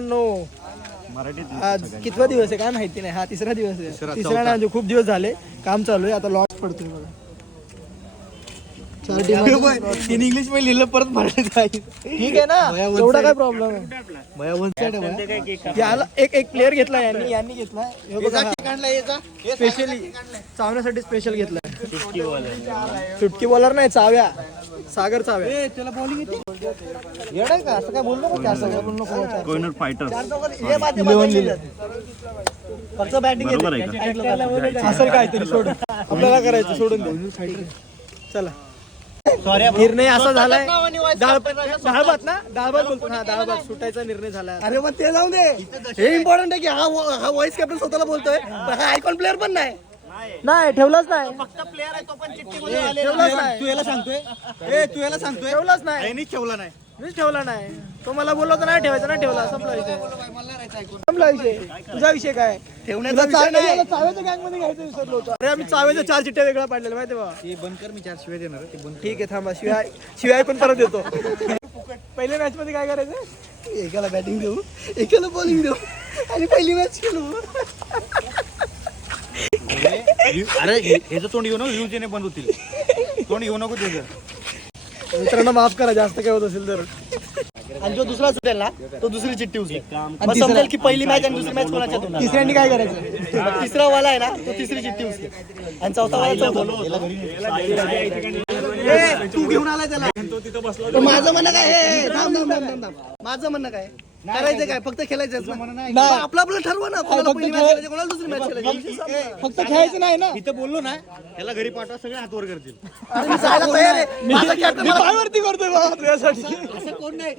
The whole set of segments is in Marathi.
मित्रांनो आज कितवा दिवस आहे काय माहिती नाही. हा तिसरा दिवस आहे. तिसरा ना खूप दिवस झाले काम चालू आहे. आता लॉस पडतोय बघा. 4 टीम इंग्लिश मध्ये लिहिलं परत मराठीत. ठीक आहे ना एवढा काय प्रॉब्लेम आहे. एक प्लेअर घेतला यांनी घेतला स्पेशली चावण्यासाठी स्पेशल घेतलाय. सुटकी बॉलर नाही चाव्या सागर चाव्या त्याला बॉलिंग येते येणार का असं काय बोललो का 4 सगळं बोललो कोण फायटर फक्त बॅटिंग असेल काहीतरी सोडून आपल्याला करायचं सोडून दे. चला निर्णय असा झालाय डाळभात बोलतो. हा डाळभात सुटायचा निर्णय झाला. अरे मग ते जाऊ दे. हे इम्पॉर्टंट आहे की हा व्हाईस कॅप्टन स्वतःला बोलतोय. हा आयकॉन प्लेअर पण नाही ठेवलाच नाही. फक्त प्लेअर आहे तो पण चिठ्ठी ठेवलाच नाही. तू याला सांगतोय ठेवलाच नाही. मीच ठेवला नाही. तो मला बोलला होता नाही ठेवायचा नाही ठेवला. संपला विषय. तुझा विषय काय ठेवण्याचा चाव्याच्या गँग मध्ये घ्यायचं विसरलो होतो. अरे आम्ही चाव्याच्या 4 चिठ्ठ्या वेगळ्या पाडलेल्या माहिती बा. बंद कर मी 4 शिवाय देणार. ठीक आहे थांबा शिवाय पण परत देतो. पहिल्या मॅच मध्ये काय करायचं एकाला बॅटिंग देऊ एकाला बॉलिंग देऊ आणि पहिली मॅच खेळू. अरे हे तोंड येऊ नको व्ह्यूज येणे बंद होतील. तोंड येऊ नको त्याचं. मित्रांनो माफ करा जास्त काय होत असेल तर. आणि जो दुसरा सुटेल ना तो दुसरी चिठ्ठी उचलेल आणि समजेल की पहिली मॅच आणि दुसरी मॅच कोणाच्या. तिसऱ्यांनी काय करायचं तिसरा वाला आहे ना तो तिसरी चिठ्ठी उचलेल आणि चौथा वाला तू घेऊन आलाय त्याला. माझं म्हणणं काय माझं म्हणणं काय करायचं काय फक्त खेळायचं आपलं आपलं ठरवा ना. कोणाला दुसरी मॅच खेळायची फक्त खेळायचं नाही ना. इथं बोललो ना त्याला घरी पाठवा सगळे हात वर करतील. पायवरती करतोय बाबा तुझ्यासाठी. असं कोण नाही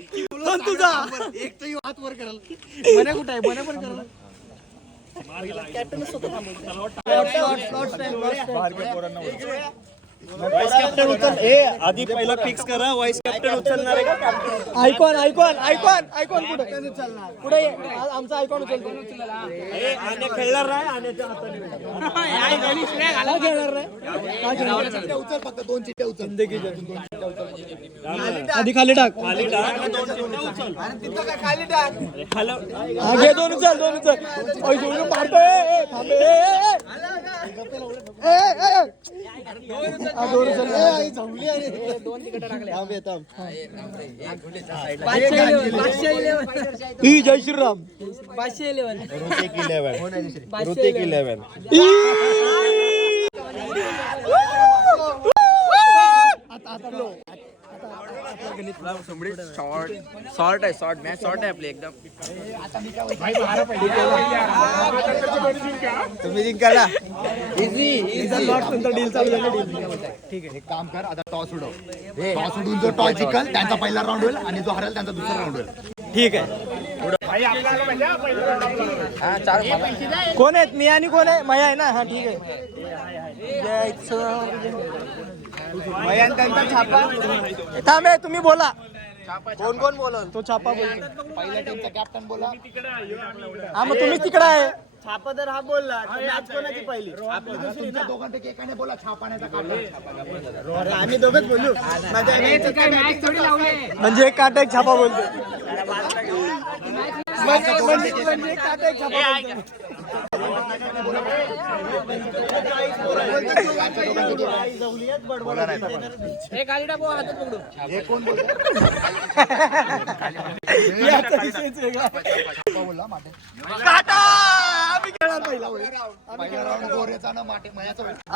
तुझा एक तर हात वर कराल. बने कुठे आहे बने पण करला वाईस कॅप्टन उचल. आधी पहिला फिक्स करा वाईस कॅप्टन उचलणार आहे का. आयकॉन पुढे आमचा आयकॉन उचलतो. खेळणार नाही आण्याच्या हाताने उचल फक्त 2 चिठ्ठ्या उचल. आधी खाली टाक. खाली टाक. घे 2 उचल. जय श्रीराम. 11 शॉर्ट आहे मॅच शॉर्ट आहे आपली एकदम. तुम्ही जिंकाला डील चालू झाली. ठीक आहे एक काम कर आता टॉस उडव. टॉस उडून जो टॉस जिंकल त्यांचा पहिला राऊंड होईल आणि जो हरेल त्यांचा दुसरा राऊंड होईल. ठीक आहे. कोण आहेत मी आणि कोण आहे मया आहे ना. हा ठीक आहे. मयान त्यांचा छापा थांबे तुम्ही बोला. कोण बोलल तो छापा बोल. पहिल्या टीमचा कॅप्टन बोला. हा मग तुम्ही तिकडे आहे. छापा तर हा बोलला. मॅच कोणाची पहिली आपली दुसरी. तुमच्या दोघांपैकी एकाने बोला छापाण्याचा काढला. आम्ही दोघंच बोलू. म्हणजे एक काटा एक छापा बोलतो. म्हणजे एक काटा एक छापा बोलतो.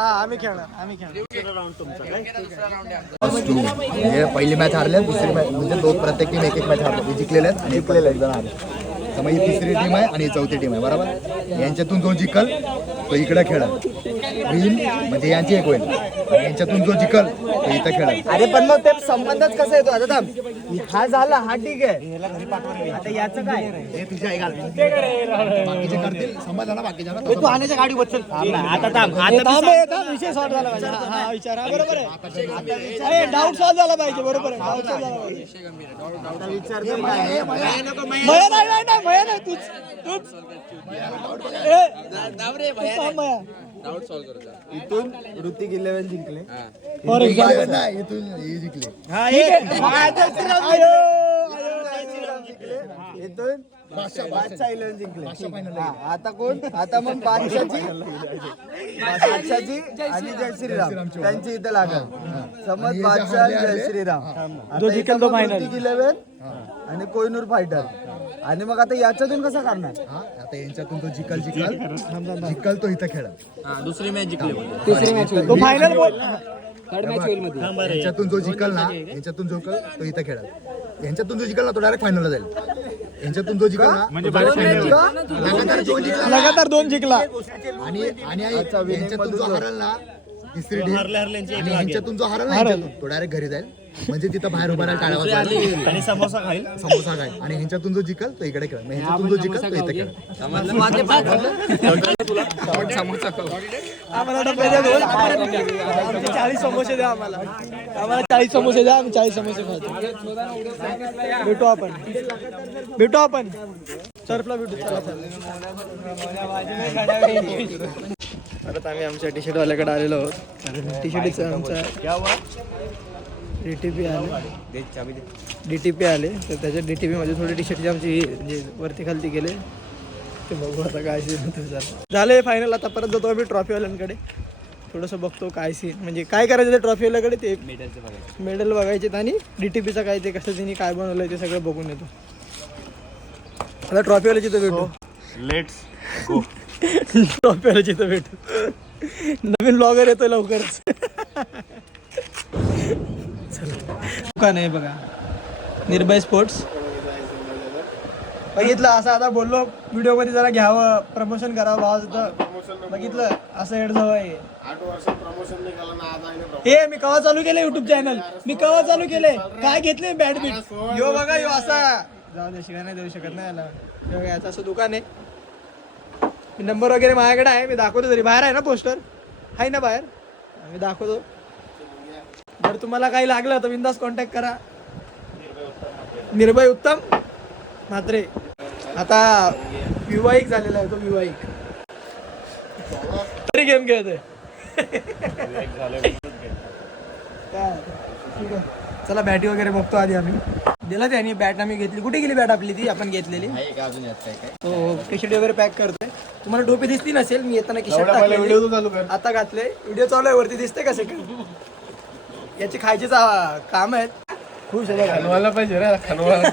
आम्ही पहिली मॅच हारले दुसरी मॅच म्हणजे प्रत्येक टीम एक मॅच हारले. जिंकलेले आहेत आणि जिंकलेले एक जण हारले. तर मग ही तिसरी टीम आहे आणि चौथी टीम आहे बरोबर. यांच्यातून जो जिंकल तो इकडे खेळेल. होईल म्हणजे यांची एक होईल. यांच्यातून जो जिंकल तो इथं खेळेल. अरे पण मग ते संबंधच कसं येतो आता हा झाला हा ठीक आहे. आता याचं काय हे तुझ्या आई घाल. बाकीचे करतील समजलं ना बाकीच्या. तू आण्याच्या गाडी बचल आता विषय सॉल्व झाला पाहिजे. हा विचार बरोबर आहे. अरे डाऊट सॉल्व झाला पाहिजे बरोबर आहे. डाऊट सॉल्व झाला पाहिजे. भया नाही भया नाही तूच डाऊट सॉल्व करू. इथून ऋतिक 11 जिंकले. इथून हे जिंकले. इथून बादशाह 11 जिंकले. final हा, आता कोण आता मग बादशाची आणि जय श्रीराम त्यांची इथे लागल. समज बादशाह जय श्रीराम जो जिंकल तो फायनल 11 आणि कोहिनूर फायटर. आणि मग आता याच्यातून कसं करणार? आता यांच्यातून तो जिकल तो इथं खेळा. दुसरी मॅच जिंकली तिसरी मॅच तो फायनल बोल. यांच्यातून जो जिकल ना यांच्यातून जो जिकल तो इथं खेळा. यांच्यातून जो जिकल ना तो डायरेक्ट फायनलला जाईल. यांच्यातून जो जिकल ना लगातार 2 जिंकला. आणि यांच्यातून जो हरल ना तिसरी टीम आणि यांच्यातून जो हरल ना यांच्यातून तो डायरेक्ट घरी जाईल. म्हणजे तिथं बाहेर उभा राहायला टाळावा आणि समोसा खाईल. आणि ह्यांच्यातून जो जिकल तो इकडे खेळ. ह्यांच्यातून जो जिकल तो इथे खेळ. आम्हाला डब्बे द्या 2. आमचे 40 समोसे द्या आम्हाला. 40 समोसे द्या. आम्ही 40 समोसे खातो. भेटू आपण सर्फला भेटू. चला परत आम्ही आमच्या टी शर्ट वाल्याकडे आलेलो आहोत. टी शर्टचं आमचा DTP आले तर त्याच्या DTP मध्ये थोडी टी शर्टची आमची म्हणजे वरती खालती गेले ते बघू आता काय सीन झालं. फायनल आता परत जातो आम्ही ट्रॉफीवाल्यांकडे. थोडंसं बघतो काय सीन म्हणजे काय करायचं ते ट्रॉफीवाल्याकडे. ते मेडल बघायचे आणि DTPचं काय ते कसं त्यांनी काय बनवलंय ते सगळं बघून येतो. आता ट्रॉफीवाल्याची तर भेटू. Let's go. ट्रॉफीवाल्याची तर भेटू. नवीन ब्लॉगर येतो लवकरच. दुकान आहे बघा निर्भय स्पोर्ट्स. बघितलं असं आता बोललो व्हिडिओ मध्ये जरा घ्यावं प्रमोशन करावं भावाचं. बघितलं असं हेड जवळ आहे. 8 वर्षात प्रमोशन निघाला ना आज आहे. हे मी कवा चालू केले युट्यूब चॅनल. मी कवा चालू केले काय घेतले बॅट बीट. यो बघा यो असा जाऊ दे शिवाय नाही देऊ शकत नाही याला. याचं असं दुकान आहे. नंबर वगैरे माझ्याकडे आहे. मी दाखवतो. तरी बाहेर आहे ना पोस्टर आहे ना बाहेर. मी दाखवतो. जर तुम्हाला काही लागलं तर बिंदास कॉन्टॅक्ट करा. निर्भय उत्तम म्हात्रे. आता विवाहिक झालेला आहे तो. विवाहिक तरी गेम खेळतोय. चला बॅटी वगैरे बघतो आधी आम्ही. दिला त्याने बॅट आम्ही घेतली. कुठे गेली बॅट आपली ती आपण घेतलेली. तो टी शर्ट वगैरे पॅक करतोय. तुम्हाला टोपी दिसली नसेल. मी येताना टी शर्ट आता घातले. व्हिडिओ चालू आहे वरती दिसते का सेकंड. याची खायचे काम आहेत. खुश आहे खनवायला पाहिजे रे खनवायला.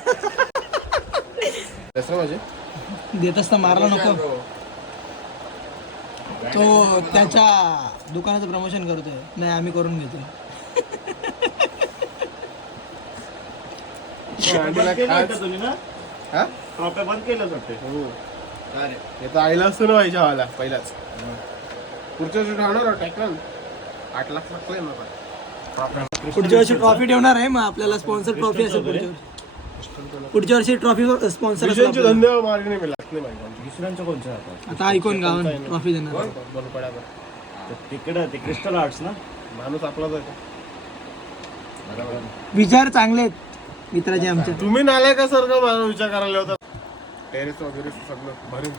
देत असता मारला नको. तो त्याच्या दुकानाचं प्रमोशन करतोय. नाही आम्ही करून घेतोय. ट्रॉफी बंद केलं वाटते. आईला असतो ना व्हायच्या व्हायला पहिलाच. पुढच्या वर्षी ठेवणार टॅक्टर 8 लाख लागले ना. पुढच्या वर्षी ट्रॉफी ठेवणार आहे. मग आपल्याला स्पॉन्सर ट्रॉफी असेल पुढच्या वर्षी ट्रॉफी स्पॉन्सर धंदे मार्ग नाही लागत नाही माहिती. दुसऱ्यांचं कोणचं आता ऐकून गावात ट्रॉफी देणार. तिकडं ते क्रिस्टल आर्ट्स ना. माणूस आपलाच आहे. विचार चांगले आहेत मित्राचे आमच्या. तुम्ही नालाय का सर का मला विचार करायला होता. टेरेस वगैरे सगळं भरून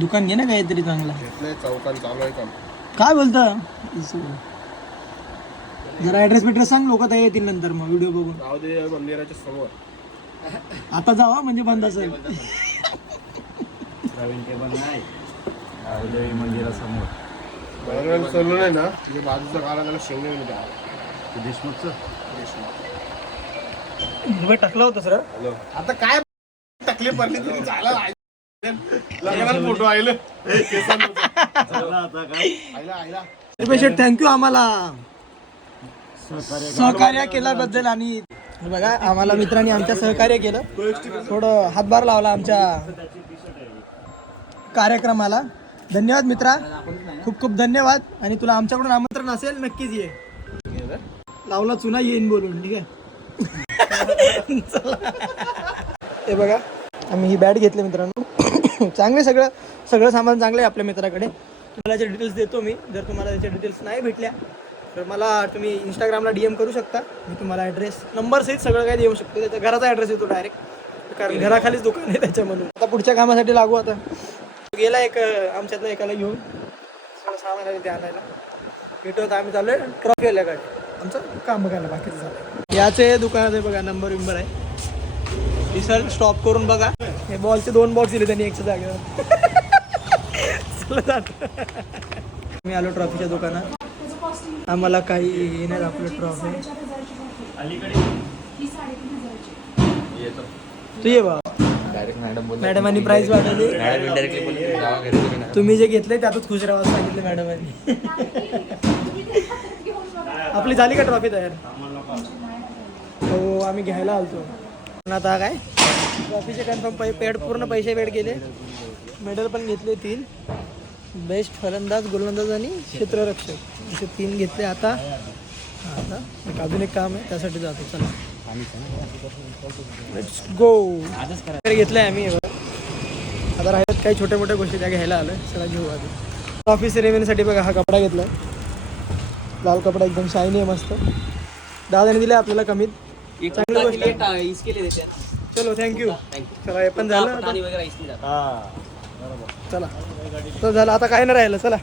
दुकान घे ना काहीतरी चांगला. घेतलंय चौकान चालू आहे काम. काय बोलता जरा ऍड्रेस बिड्रेस सांग. लोक तर येतील नंतर मग व्हिडिओ बघून. राहू दे मंदिराच्या समोर. आता जावा म्हणजे बंद असेल. नवीन टेबल नाही देवी मंदिरासमोर. चालू नाही ना म्हणजे बाजूचा काला त्याला शेंगणे द्या. देशमुखचं टाकला होता सर. आता काय तकलीफ पडली तरी झालं. लग्नाला फोटो आयलं आता काय आयला थँक्यू आम्हाला सहकार्य केल्याबद्दल. आणि बघा आम्हाला मित्रांनी आमच्या सहकार्य केलं. थोडं हातभार लावला आमच्या कार्यक्रमाला. धन्यवाद मित्रा. खूप खूप धन्यवाद. आणि तुला आमच्याकडून आमंत्रण असेल नक्कीच ये. लावला चुना येईन बोलून. ठीक आहे. हे बघा आम्ही ही बॅट घेतली मित्रांनो. चांगले सगळं सामान चांगलं आहे आपल्या मित्राकडे. तुम्हाला याचे डिटेल्स देतो मी. जर तुम्हाला त्याचे डिटेल्स नाही भेटल्या तर मला तुम्ही इंस्टाग्रामला DM करू शकता. मी तुम्हाला ॲड्रेस नंबर सहित सगळं काही देऊ शकतो. त्याच्या घराचा ॲड्रेस येतो डायरेक्ट. कारण घराखालीच दुकान आहे त्याच्या म्हणून. आता पुढच्या कामासाठी लागू. आता गेला एक आमच्यातलं एकाला घेऊन सगळं सामान आहे ते आणायला. भेटू. आता आम्ही चाललोय ट्रॉफीवाल्याकडे. आमचं काम बघायला बाकीचं झालं. याचे दुकानात आहे बघा, नंबर विंबर आहे. रिसल्ट स्टॉप करून बघा. हे बॉलचे 2 बॉक्स दिले त्यांनी एकच्या जागेवर. चला जातो. मी आलो ट्रॉफीच्या दुकानात. आम्हाला काही हे नाही आपलं ट्रॉफी. तू ये बा. मॅडमांनी प्राइस वाढवली. तुम्ही जे घेतले त्यातच खुश राहा सांगितलं मॅडमांनी. आपली झाली का ट्रॉफी तयार? हो आम्ही घ्यायला आलतो. पण आता काय ट्रॉफीचे कन्फर्म पूर्ण पैसे पेड केले. मेडल पण घेतले 3. बेस्ट फलंदाज, गोलंदाज आणि क्षेत्ररक्षक असे 3 घेतले. आता एक अजून एक काम आहे त्यासाठी जातो. चला लेट्स गो. घेतलंय आम्ही. आता राहिल्यात काही छोट्या मोठ्या गोष्टी त्या घ्यायला आलोय. चला घेऊ आधी. ट्रॉफी सेरेमनीसाठी बघा हा कपडा घेतलाय. लाल कपडा एकदम शायनी आहे मस्त. दादाने दिले आपल्याला कमीत. चांगली गोष्ट आहे. चलो थँक्यू. चला हे पण झालं. चला तर झालं आता काय नाही राहिलं. चला